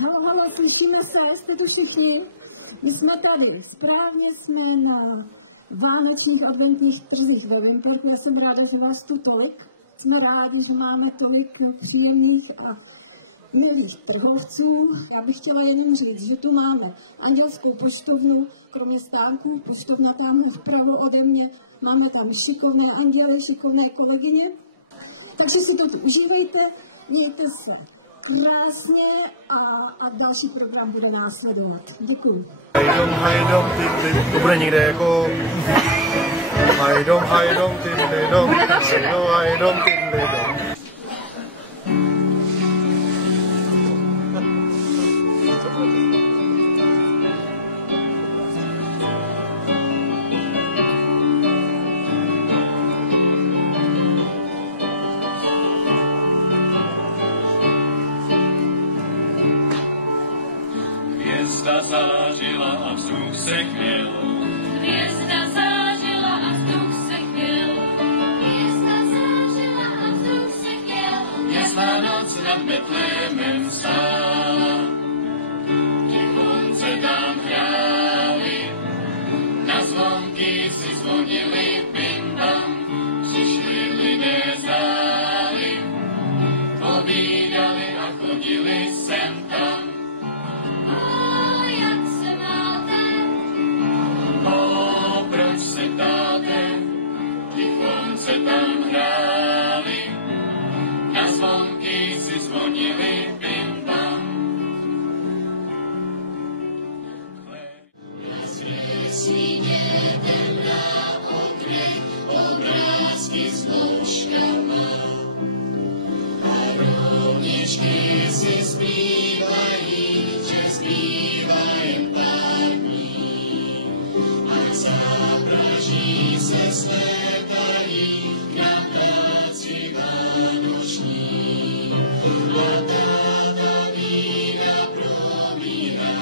Halo, halo, slyšíme se, jste tu všichni? My jsme tady, správně jsme na vánočních adventních trzích ve Vimperku. Já jsem ráda, že vás tu tolik. Jsme rádi, že máme tolik příjemných a milých trhovců. Já bych chtěla jenom říct, že tu máme Andělskou poštovnu, kromě stánků, poštovna tam vpravo ode mě. Máme tam šikovné anděle, šikovné kolegyně. Takže si to užívejte, mějte se krásně a další program bude následovat. Děkuji. Hajdom, to bude někde jako... Hajdom, Hvězda zářila a vzduch se chvěl. Hvězda zářila a vzduch se chvěl. Hvězda zářila a vzduch se chvěl. Jasná noc nad Betlémem stála. Tichonce tam hráli. Na zvonky si zvonili bim bam. Přišli lidé zdáli. Povídali a chodili sem tam. Se tam hráli, na zvonky si zvonili bim bam. Na světí temná okny, obrázky s nůžkama. A rovničky si zpívají, že zbývá jen pár dní. A zápraží se slétají na práci vánoční. A táta vína probíhá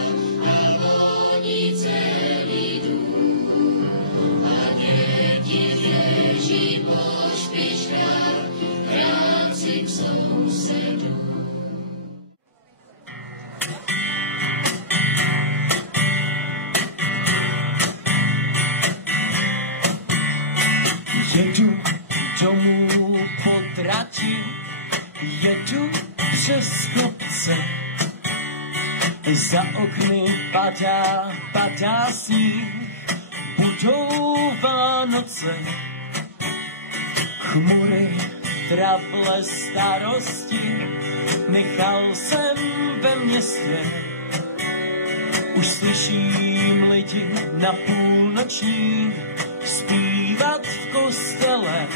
a voní celý dům. A děti běží po špičkách, hrát si k sousedům. Jedu domů po trati, jedu přes kopce. Za okny padá sníh, budou Vánoce. Chmury, trable, starosti, nechal jsem ve městě. Už slyším lidi na půlnoční zpívat v kostele.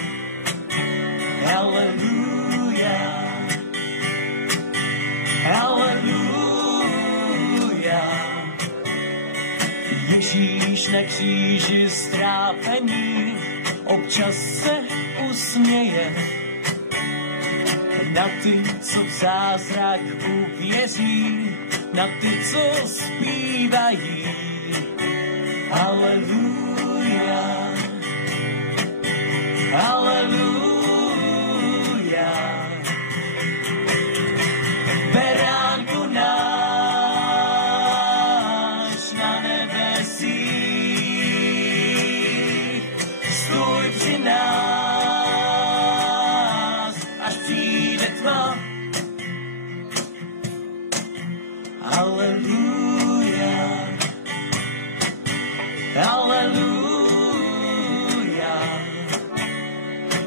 Haleluja, haleluja. Ježíš na kříži strápení občas se usměje. Na ty, co v zázrak uvěří, na ty, co zpívají. Haleluja, haleluja. Beránku náš na nebesích, stůj při nás, až přijde tma. Haleluja, haleluja.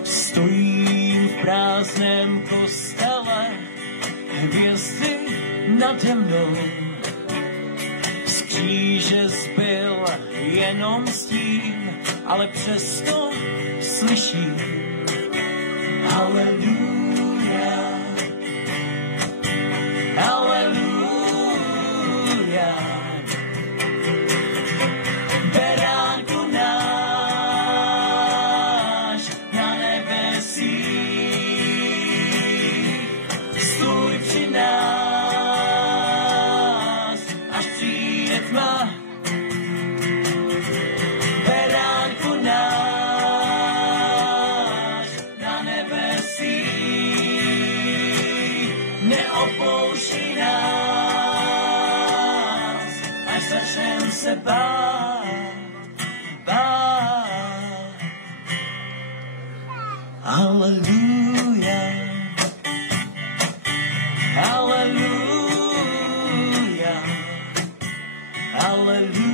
Stojím v prázdném kostele, hvězdy nade mnou. Z kříže zbyl jenom stín, ale přesto slyším. Haleluja, haleluja. Beránku náš na nebesích, stůj při nás, až přijde tma. Beránku náš na nebesích, se bát. Hallelujah, hallelujah, hallelujah.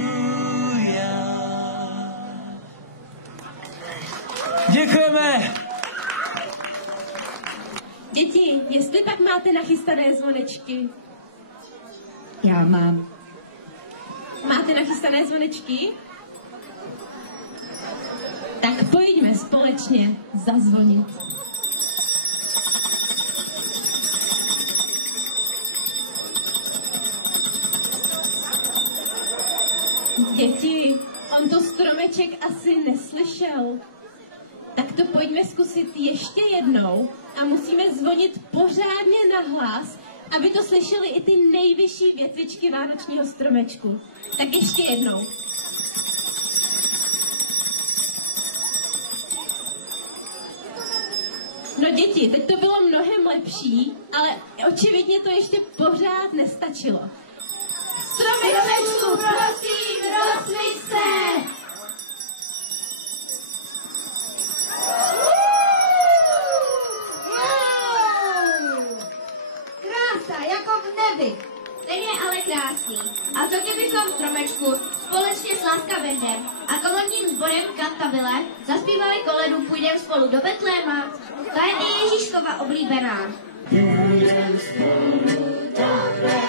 Děkujeme. Děti, jestli tak máte nachystané zvonečky. Já mám. Máte nachystané zvonečky? Tak pojďme společně zazvonit. Děti, on to stromeček asi neslyšel. Tak to pojďme zkusit ještě jednou a musíme zvonit pořádně nahlas, aby to slyšeli i ty nejvyšší větvičky vánočního stromečku. Tak ještě jednou. No děti, teď to bylo mnohem lepší, ale očividně to ještě pořád nestačilo. Stromečku, prosím, rozsviť se! Krása, jako v nebi. Ten je ale krásný. A to kdybychom stromečku společně s Láskabendem a komorním sborem Kantabile zaspívali koledu Půjdem spolu do Betléma. To je i Ježíškova oblíbená. Půjdem spolu do Betléma.